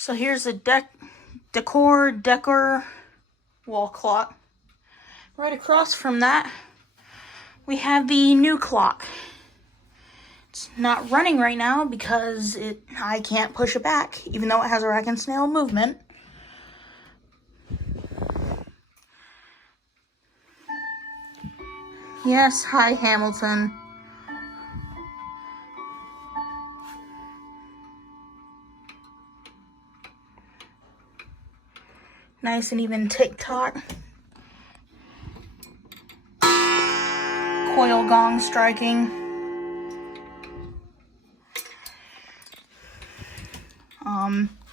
So here's a decor wall clock. Right across from that, we have the new clock. It's not running right now because I can't push it back, even though it has a rack and snail movement. Yes, hi Hamilton. Nice and even tick-tock. Coil gong striking.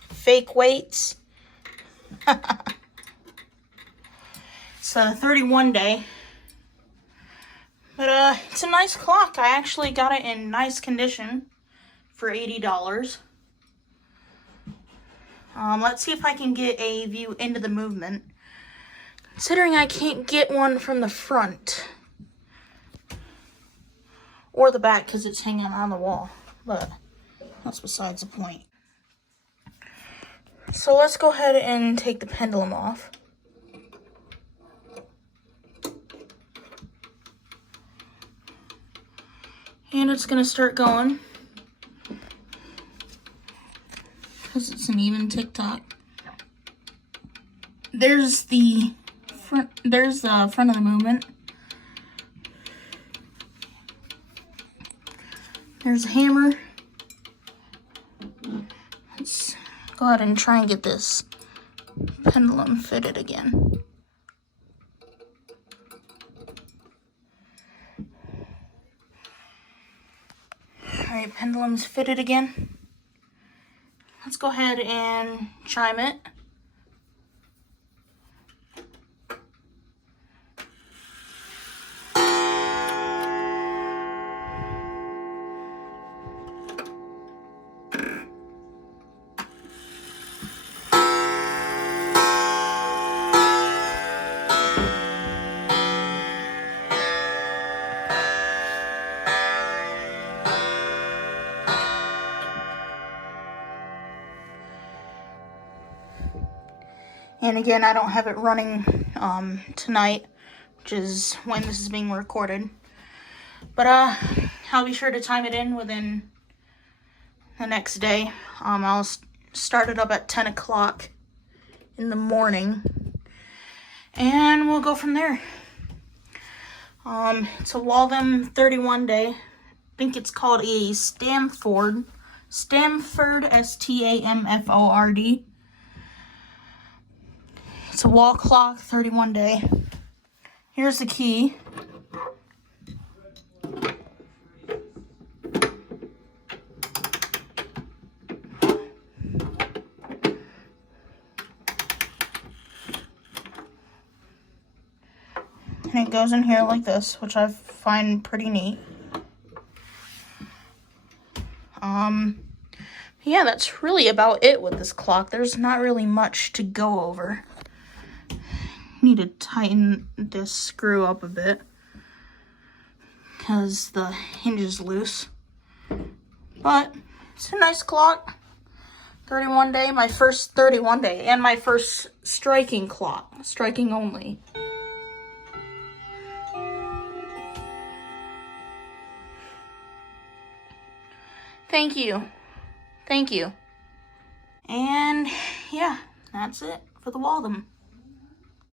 Fake weights. It's a 31 day. But it's a nice clock. I actually got it in nice condition for $80. Let's see if I can get a view into the movement. Considering I can't get one from the front or the back because it's hanging on the wall, but that's besides the point. So let's go ahead and take the pendulum off. And it's gonna start going because it's an even tick-tock. There's the front of the movement. There's a hammer. Let's go ahead and try and get this pendulum fitted again. Alright, pendulum's fitted again. Let's go ahead and chime it. And again, I don't have it running tonight, which is when this is being recorded. But I'll be sure to time it in within the next day. I'll start it up at 10 o'clock in the morning, and we'll go from there. It's a Waltham 31 day. I think it's called a Stamford, Stamford. It's a wall clock, 31 day. Here's the key. And it goes in here like this, which I find pretty neat. Yeah, that's really about it with this clock. There's not really much to go over. Need to tighten this screw up a bit because the hinge is loose. But it's a nice clock. 31 day, my first 31 day, and my first striking clock. Striking only. Thank you. Thank you. And yeah, that's it for the Waltham.